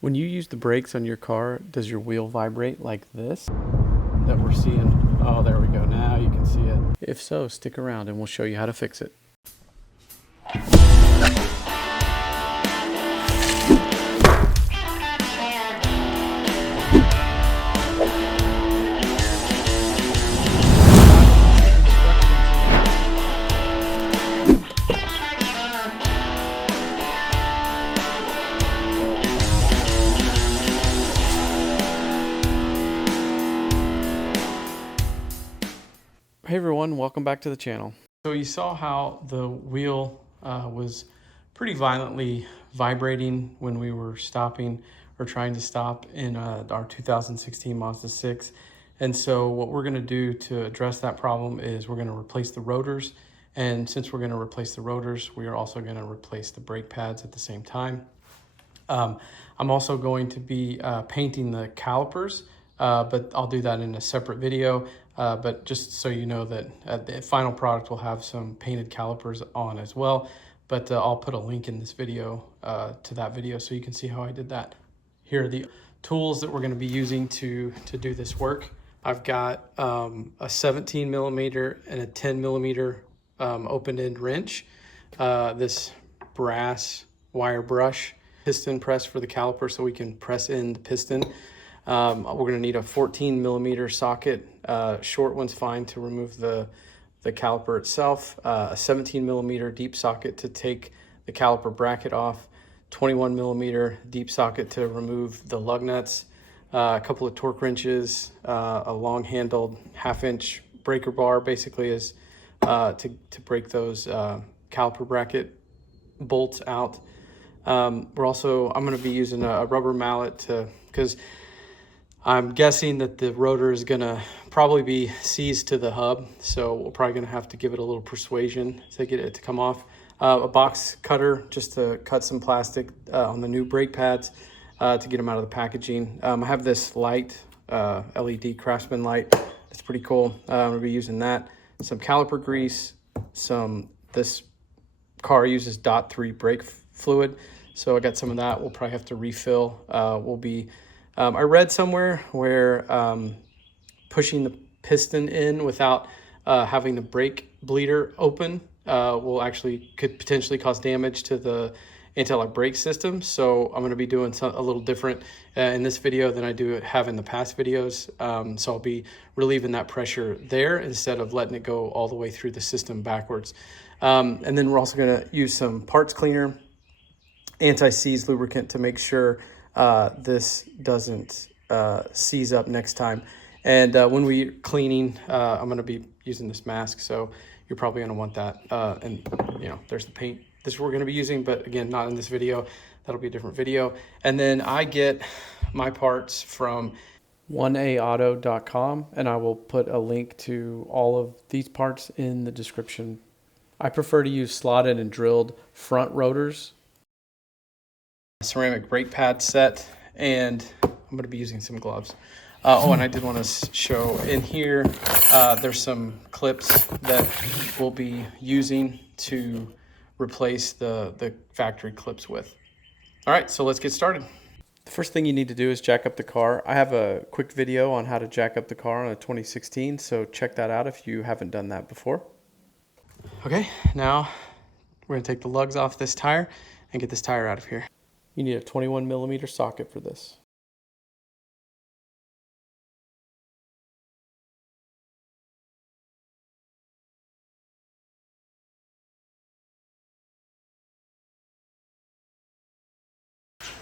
When you use the brakes on your car, does your wheel vibrate like this that we're seeing? Oh, there we go. Now you can see it. If so, stick around and we'll show you how to fix it. Hey everyone, welcome back to the channel. So you saw how the wheel was pretty violently vibrating when we were stopping or trying to stop in our 2016 Mazda 6. And so what we're gonna do to address that problem is we're gonna replace the rotors. And since we're gonna replace the rotors, we are also gonna replace the brake pads at the same time. I'm also going to be painting the calipers, but I'll do that in a separate video. But just so you know that the final product will have some painted calipers on as well. But I'll put a link in this video to that video so you can see how I did that. Here are the tools that we're going to be using to do this work. I've got a 17 millimeter and a 10 millimeter open end wrench, this brass wire brush, piston press for the caliper so we can press in the piston. We're going to need a 14 millimeter socket. Short one's fine to remove the caliper itself. A 17 millimeter deep socket to take the caliper bracket off. 21 millimeter deep socket to remove the lug nuts. A couple of torque wrenches. A long handled 1/2 inch breaker bar basically is to break those caliper bracket bolts out. I'm going to be using a rubber mallet because I'm guessing that the rotor is going to probably be seized to the hub, so we're probably going to have to give it a little persuasion to get it to come off. A box cutter just to cut some plastic on the new brake pads to get them out of the packaging. I have this light, LED Craftsman light. It's pretty cool. I'm going to be using that. Some caliper grease. This car uses .3 brake fluid, so I got some of that. We'll probably have to refill. I read somewhere where pushing the piston in without having the brake bleeder open could potentially cause damage to the anti-lock brake system. So I'm going to be doing a little different in this video than I have in the past videos. So I'll be relieving that pressure there instead of letting it go all the way through the system backwards. And then we're also going to use some parts cleaner, anti-seize lubricant to make sure this doesn't seize up next time. And when we're cleaning, I'm going to be using this mask, so you're probably going to want that. And you know, there's the paint. This is what we're going to be using, but again, not in this video. That'll be a different video. And then I get my parts from 1aauto.com, and I will put a link to all of these parts in the description. I prefer to use slotted and drilled front rotors, ceramic brake pad set, and I'm going to be using some gloves. And I did want to show in here, there's some clips that we'll be using to replace the factory clips with. All right, so let's get started. The first thing you need to do is jack up the car. I have a quick video on how to jack up the car on a 2016, so check that out if you haven't done that before. Okay, now we're going to take the lugs off this tire and get this tire out of here. You need a 21 millimeter socket for this.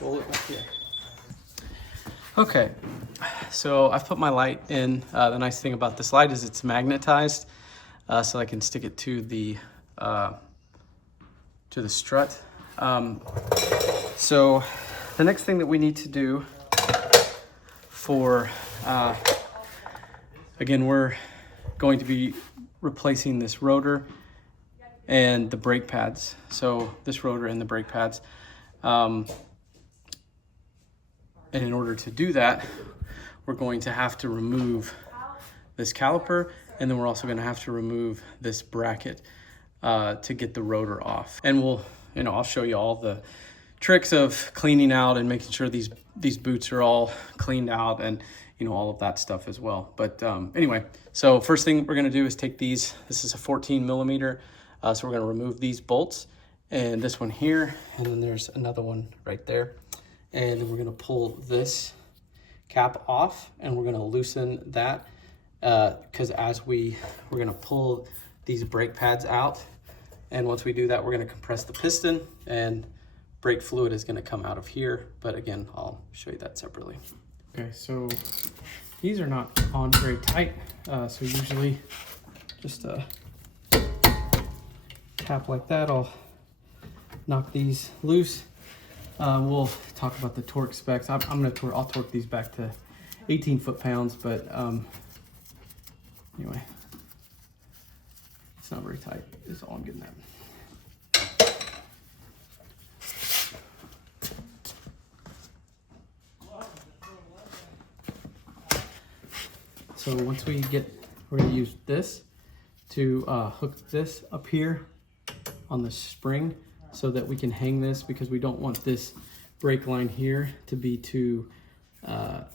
Roll it back here. Okay, so I've put my light in. The nice thing about this light is it's magnetized, so I can stick it to the strut. So the next thing that we need to do again, we're going to be replacing this rotor and the brake pads. So this rotor and the brake pads. And in order to do that, we're going to have to remove this caliper, and then we're also going to have to remove this bracket to get the rotor off. And I'll show you all the tricks of cleaning out and making sure these boots are all cleaned out, and all of that stuff as well. But anyway, so first thing we're gonna do is take these. This is a 14 millimeter, so we're gonna remove these bolts and this one here, and then there's another one right there. And then we're gonna pull this cap off, and we're gonna loosen that because as we're gonna pull these brake pads out, and once we do that, we're gonna compress the piston, and brake fluid is gonna come out of here. But again, I'll show you that separately. Okay, so these are not on very tight, so usually just a tap like that, I'll knock these loose. We'll talk about the torque specs. I'll torque these back to 18 foot-pounds, but anyway, it's not very tight, is all I'm getting at. So once we're gonna use this to hook this up here on the spring so that we can hang this, because we don't want this brake line here to be too, like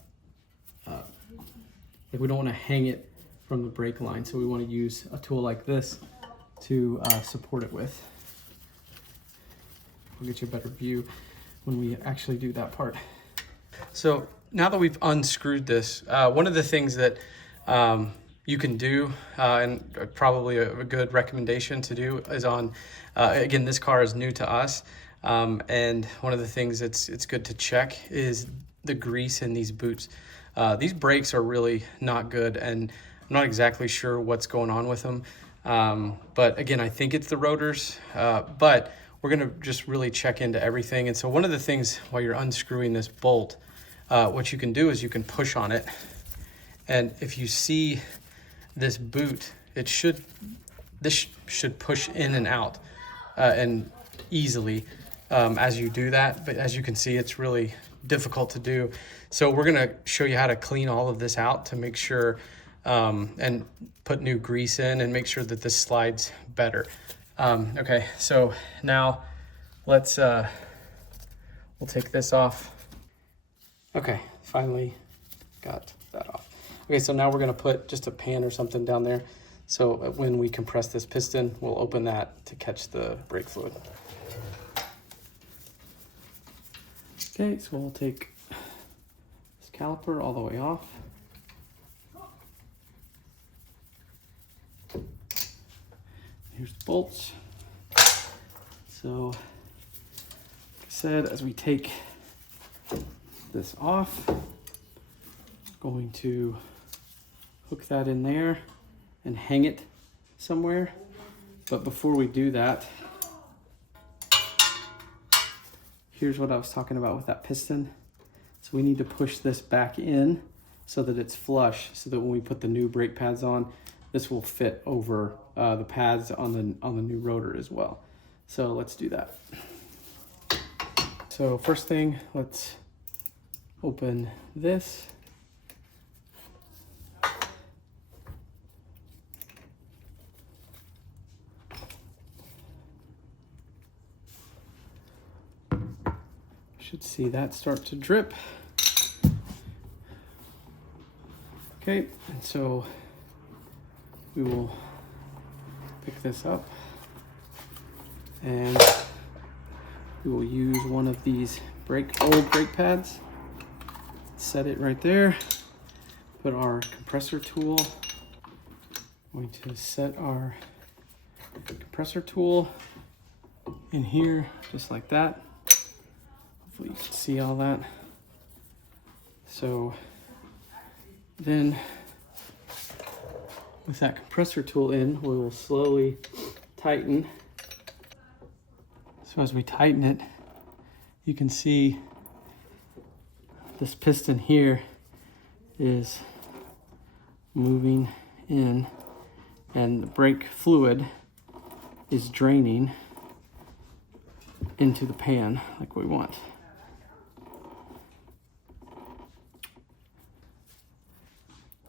we don't want to hang it from the brake line. So we want to use a tool like this to support it with. We'll get you a better view when we actually do that part. So now that we've unscrewed this, one of the things that you can do, and probably a good recommendation to do, is on, again, this car is new to us, and one of the things it's good to check is the grease in these boots. These brakes are really not good, and I'm not exactly sure what's going on with them. But again, I think it's the rotors, but we're gonna just really check into everything. And so one of the things while you're unscrewing this bolt, what you can do is you can push on it. And if you see this boot, this should push in and out and easily as you do that. But as you can see, it's really difficult to do. So we're gonna show you how to clean all of this out to make sure and put new grease in and make sure that this slides better. Okay, so now we'll take this off. Okay, finally got that off. Okay, so now we're gonna put just a pan or something down there. So when we compress this piston, we'll open that to catch the brake fluid. Okay, so we'll take this caliper all the way off. Here's the bolts. So, like I said, as we take this off, I'm going to hook that in there and hang it somewhere. But before we do that, here's what I was talking about with that piston. So we need to push this back in so that it's flush, so that when we put the new brake pads on, this will fit over the pads on the new rotor as well. So let's do that. So first thing, let's open this. Should see that start to drip. Okay, and so we will pick this up and we will use one of these old brake pads, set it right there, put our compressor tool, I'm going to set our compressor tool in here just like that. Hopefully you can see all that. So then with that compressor tool in, we will slowly tighten. So as we tighten it, you can see this piston here is moving in and the brake fluid is draining into the pan like we want.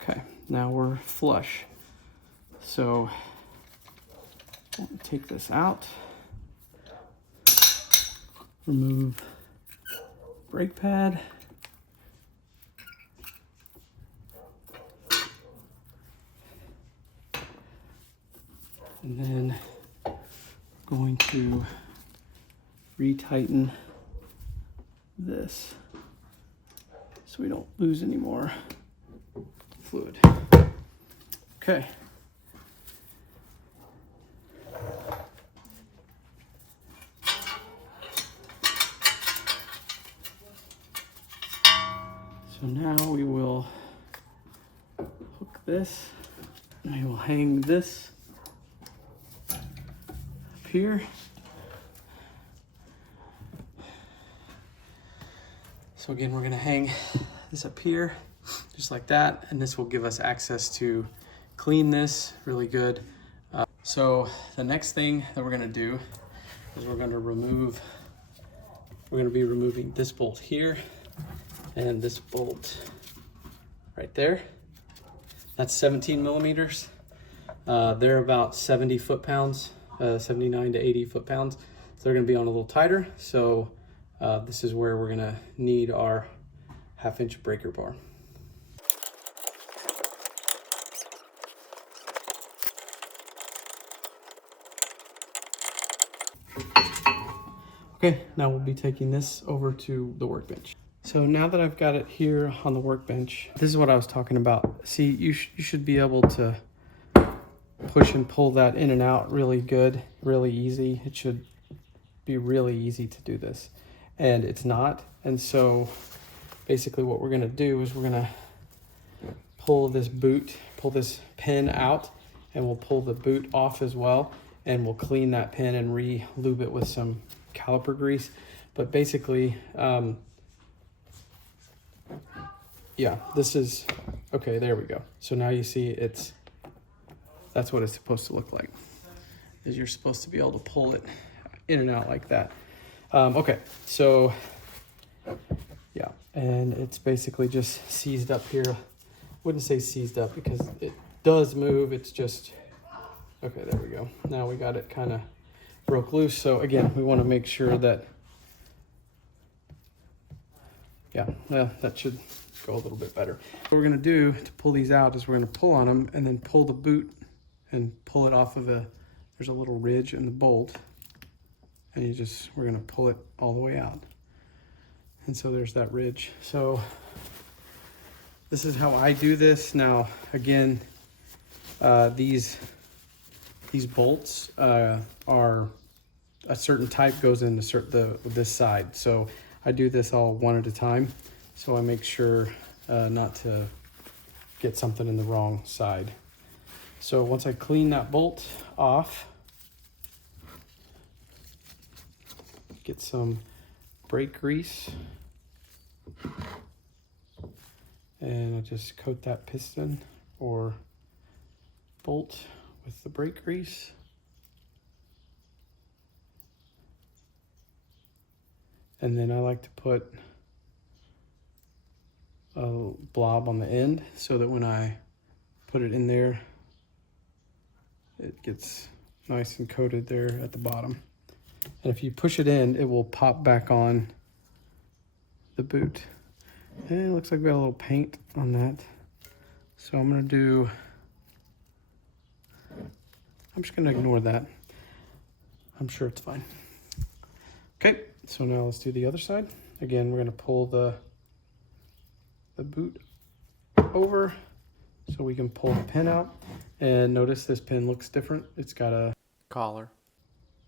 Okay, now we're flush. So take this out. remove brake pad. And then going to retighten this so we don't lose any more fluid. Okay. So now we will hook this, and we will hang this up here. So again, we're gonna hang this up here, just like that, and this will give us access to clean this really good. So the next thing that we're gonna do is we're gonna be removing this bolt here and this bolt right there. That's 17 millimeters. They're about 70 foot-pounds, 79 to 80 foot-pounds. So they're gonna be on a little tighter. So this is where we're gonna need our 1/2-inch breaker bar. Okay, now we'll be taking this over to the workbench. So now that I've got it here on the workbench, this is what I was talking about. See, you should be able to push and pull that in and out really good, really easy. It should be really easy to do this, and it's not. And so basically what we're gonna do is we're gonna pull this pin out, and we'll pull the boot off as well, and we'll clean that pin and re-lube it with some caliper grease. But basically, yeah, this is, okay, there we go. So now you see that's what it's supposed to look like, is you're supposed to be able to pull it in and out like that. Okay, so yeah, and it's basically just seized up here. Wouldn't say seized up because it does move, it's just, okay, there we go. Now we got it kind of broke loose. So again, we want to make sure that, yeah, that should go a little bit better. What we're going to do to pull these out is we're going to pull on them and then pull the boot and pull it off of there's a little ridge in the bolt, and we're going to pull it all the way out. And so there's that ridge. So this is how I do this. Now, again, these bolts are a certain type, goes into this side. So I do this all one at a time. So I make sure not to get something in the wrong side. So once I clean that bolt off, get some brake grease, and I just coat that piston or bolt with the brake grease. And then I like to put a blob on the end so that when I put it in there, it gets nice and coated there at the bottom. And if you push it in, it will pop back on the boot. And it looks like we got a little paint on that. So I'm just gonna ignore that. I'm sure it's fine. Okay, so now let's do the other side. Again, we're gonna pull the boot over so we can pull the pin out. And notice this pin looks different. It's got a collar.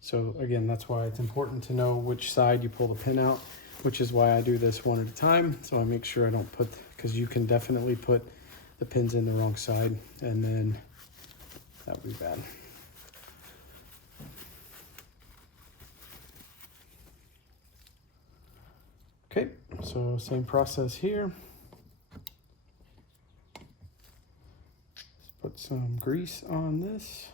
So again, that's why it's important to know which side you pull the pin out, which is why I do this one at a time. So I make sure I don't because you can definitely put the pins in the wrong side, and then that would be bad. Okay, so same process here. Let's put some grease on this.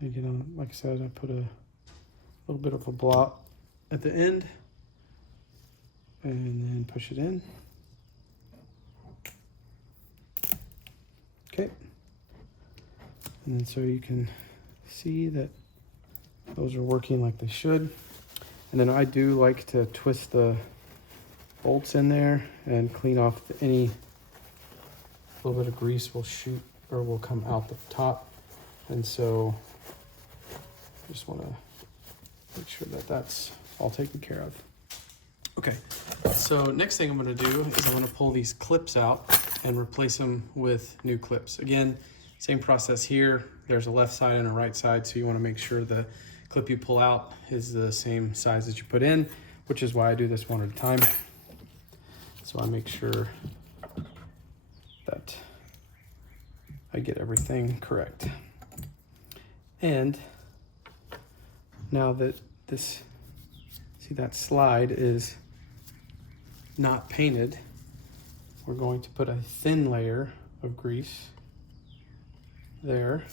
Again, like I said, I put a little bit of a blob at the end and then push it in. Okay. And then so you can see that those are working like they should. And then I do like to twist the bolts in there and clean off any little bit of grease will shoot or will come out the top. And so just want to make sure that that's all taken care of. Okay, so next thing I'm going to do is I'm going to pull these clips out and replace them with new clips. Again, same process here. There's a left side and a right side, so you want to make sure the clip you pull out is the same size that you put in, which is why I do this one at a time. So I make sure that I get everything correct. And now that this, see that slide is not painted, we're going to put a thin layer of grease there.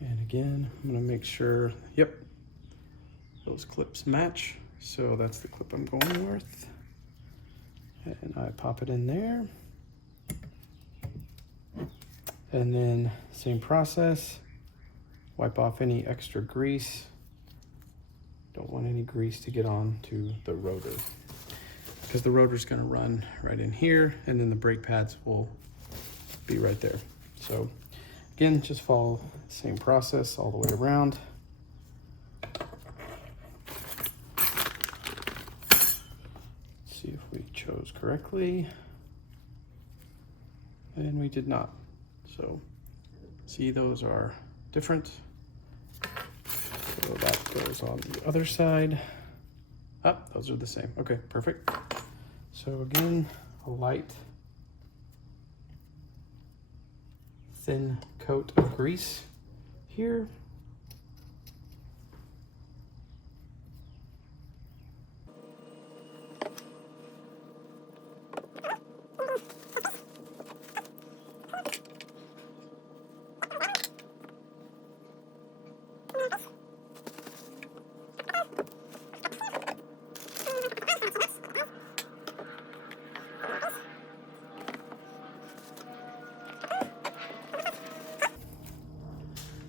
And again, I'm going to make sure, yep, those clips match. So that's the clip I'm going with. And I pop it in there. And then same process, wipe off any extra grease. Don't want any grease to get onto the rotor because the rotor is going to run right in here and then the brake pads will be right there. So again, just follow the same process all the way around. See if we chose correctly. And we did not. So see, those are different. So that goes on the other side. Those are the same. Okay, perfect. So again, a light, thin coat of grease here.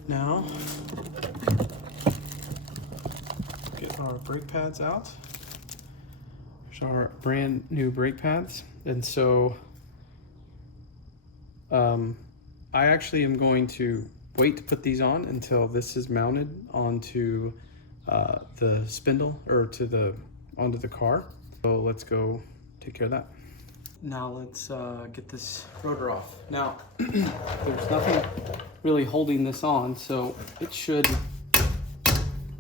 Now, get our brake pads out. There's our brand new brake pads. And so I actually am going to wait to put these on until this is mounted onto the spindle or onto the car. So let's go take care of that. Now let's get this rotor off. Now, there's nothing really holding this on, so it should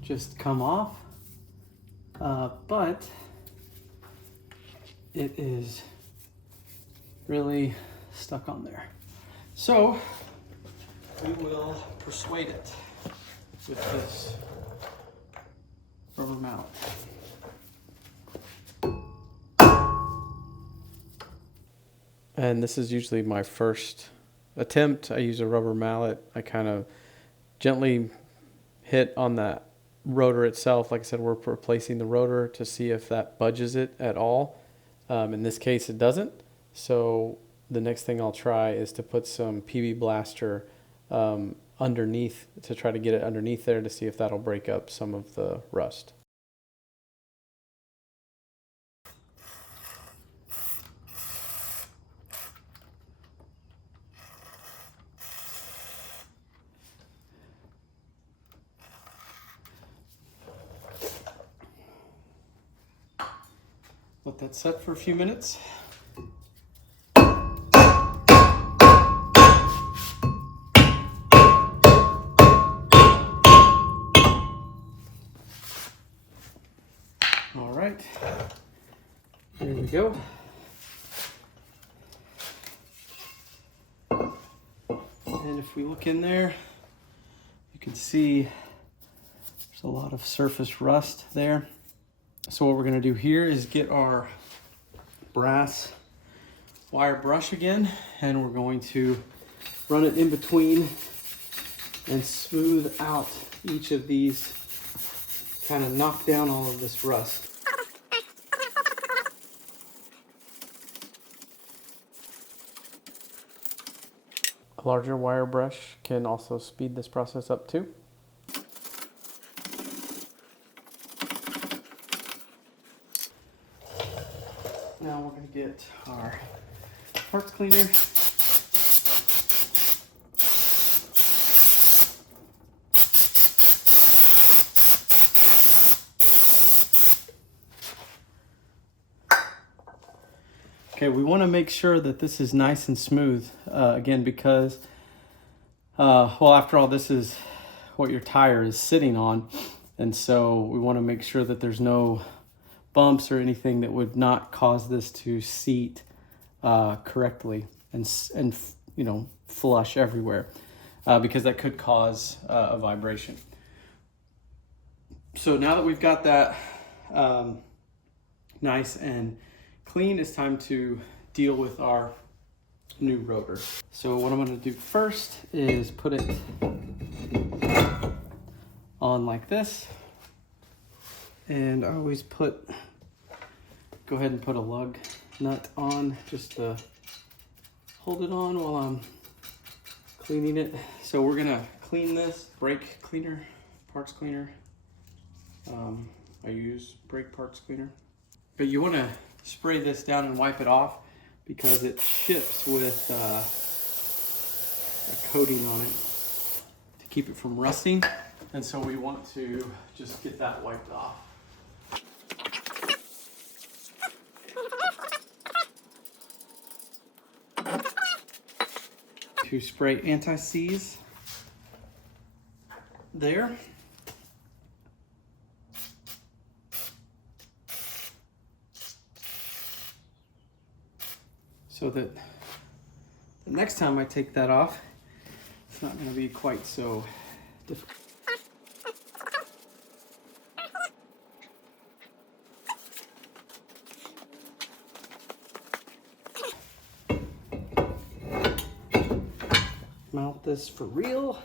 just come off, but it is really stuck on there. So we will persuade it with this rubber mallet. And this is usually my first attempt. I use a rubber mallet. I kind of gently hit on that rotor itself. Like I said, we're replacing the rotor to see if that budges it at all. In this case, it doesn't. So the next thing I'll try is to put some PB Blaster underneath to try to get it underneath there to see if that'll break up some of the rust. Let that set for a few minutes. All right, here we go. And if we look in there, you can see there's a lot of surface rust there. So what we're going to do here is get our brass wire brush again, and we're going to run it in between and smooth out each of these, kind of knock down all of this rust. A larger wire brush can also speed this process up too. Now we're going to get our parts cleaner. Okay, we want to make sure that this is nice and smooth, again, because, well, after all, this is what your tire is sitting on. And so we want to make sure that there's no bumps or anything that would not cause this to seat correctly and you know, flush everywhere, because that could cause a vibration. So now that we've got that nice and clean, it's time to deal with our new rotor. So what I'm going to do first is put it on like this, and I always go ahead and put a lug nut on just to hold it on while I'm cleaning it. So we're gonna clean this brake cleaner, parts cleaner. I use brake parts cleaner, but you want to spray this down and wipe it off because it ships with a coating on it to keep it from rusting, and so we want to just get that wiped off. To spray anti-seize there. So that the next time I take that off, it's not going to be quite so difficult. Mount this for real.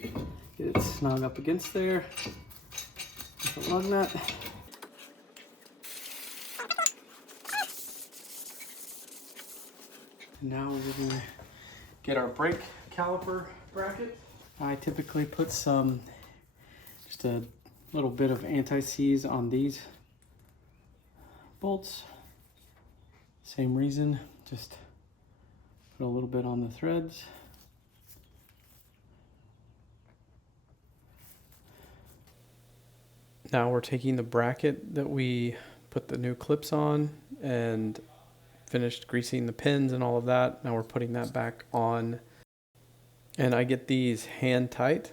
Get it snug up against there with a lug nut. And now we're going to get our brake caliper bracket. I typically put just a little bit of anti-seize on these bolts. Same reason, just put a little bit on the threads. Now we're taking the bracket that we put the new clips on and finished greasing the pins and all of that. Now we're putting that back on, and I get these hand tight,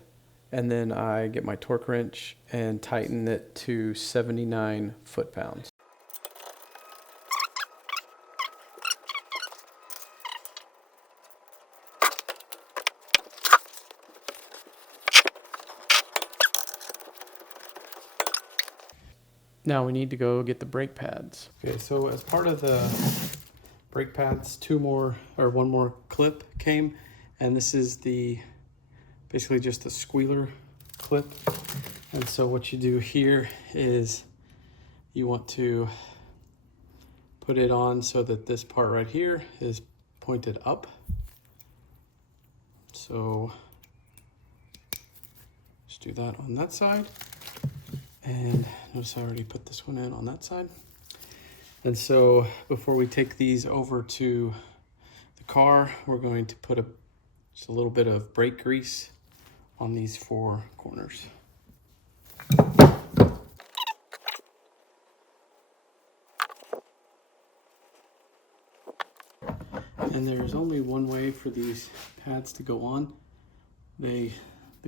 and then I get my torque wrench and tighten it to 79 foot-pounds. Now we need to go get the brake pads. Okay, so as part of the brake pads, one more clip came, and this is basically just a squealer clip. And so what you do here is you want to put it on so that this part right here is pointed up. So just do that on that side. And notice I already put this one in on that side. And so before we take these over to the car, we're going to put just a little bit of brake grease on these four corners. And there's only one way for these pads to go on. The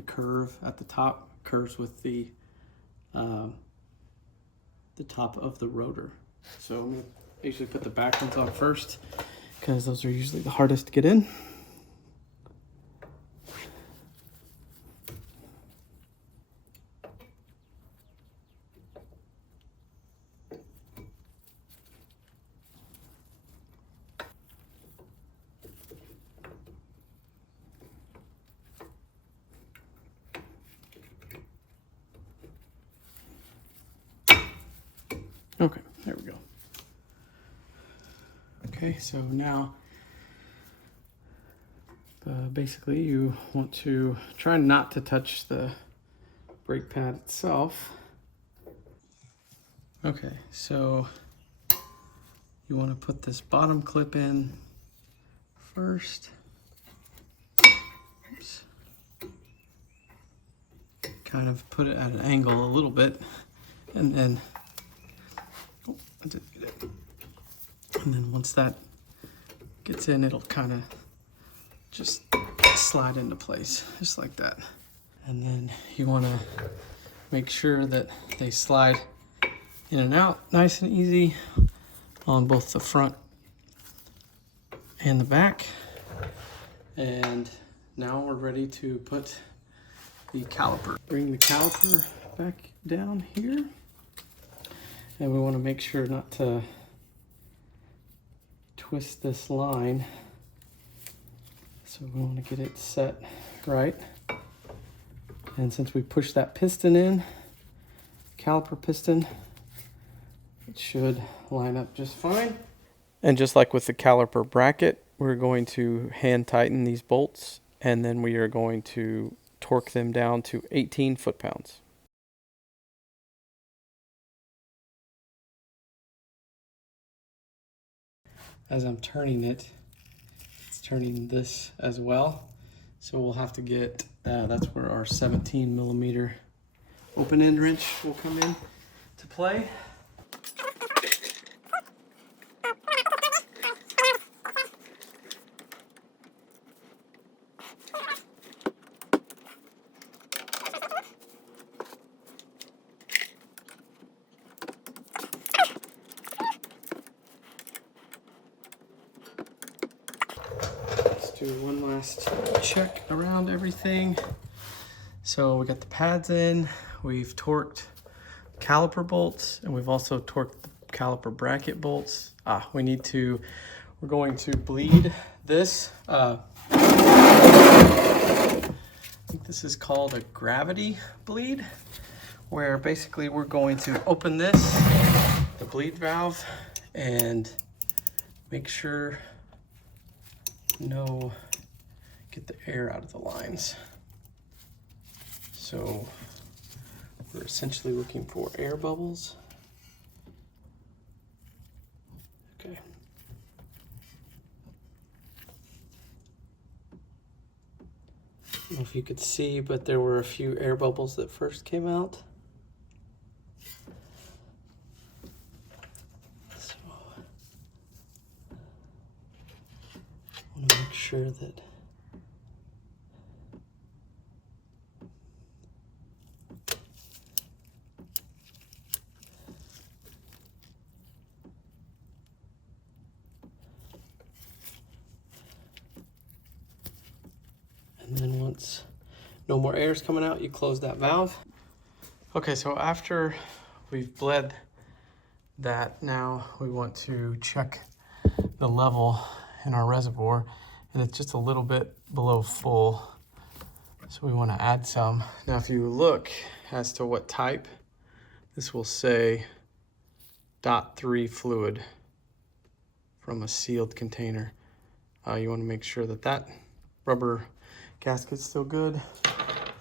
curve at the top curves with the top of the rotor. So I'm going to usually put the back ones on first because those are usually the hardest to get in. Okay, there we go. Okay, so now basically you want to try not to touch the brake pad itself. Okay, so you want to put this bottom clip in first. Oops. Kind of put it at an angle a little bit, and then I didn't get it. And then once that gets in, it'll kind of just slide into place, just like that. And then you want to make sure that they slide in and out nice and easy on both the front and the back. And now we're ready to put the caliper. Bring the caliper back down here. And we want to make sure not to twist this line. So we want to get it set right. And since we push that piston in, caliper piston, it should line up just fine. And just like with the caliper bracket, we're going to hand tighten these bolts, and then we are going to torque them down to 18 foot-pounds. As I'm turning it, it's turning this as well. So we'll have to get, that's where our 17 millimeter open end wrench will come in to play. Do one last check around everything. So we got the pads in, we've torqued caliper bolts, and we've also torqued the caliper bracket bolts. We're going to bleed this. I think this is called a gravity bleed, where basically we're going to open this, the bleed valve, and make sure get the air out of the lines. So we're essentially looking for air bubbles. Okay. I don't know if you could see, but there were a few air bubbles that first came out. So I want to make sure that and then once no more air is coming out, you close that valve. Okay, so after we've bled that, now we want to check the level in our reservoir, and it's just a little bit below full. So we want to add some. Now, if you look as to what type, this will say .3 fluid from a sealed container. You want to make sure that that rubber gasket's still good.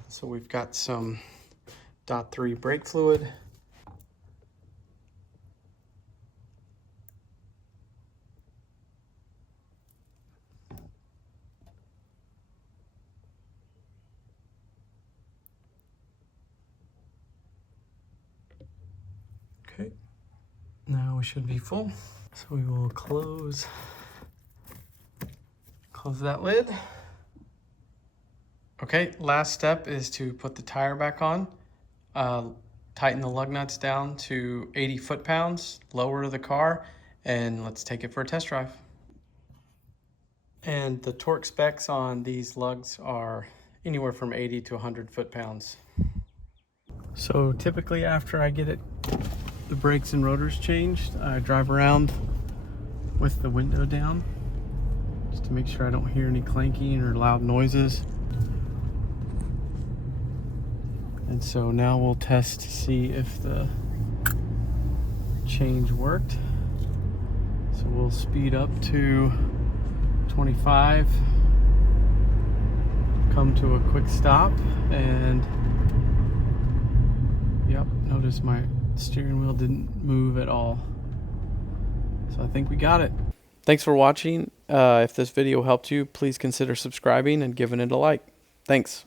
So we've got some .3 brake fluid. Okay, now we should be full. So we will close that lid. Okay, last step is to put the tire back on. Tighten the lug nuts down to 80 foot-pounds, lower the car, and let's take it for a test drive. And the torque specs on these lugs are anywhere from 80 to 100 foot-pounds. So typically after I get the brakes and rotors changed, I drive around with the window down just to make sure I don't hear any clanking or loud noises. And so now we'll test to see if the change worked. So we'll speed up to 25, come to a quick stop, and yep, notice my steering wheel didn't move at all. So I think we got it. Thanks for watching. If this video helped you, please consider subscribing and giving it a like. Thanks.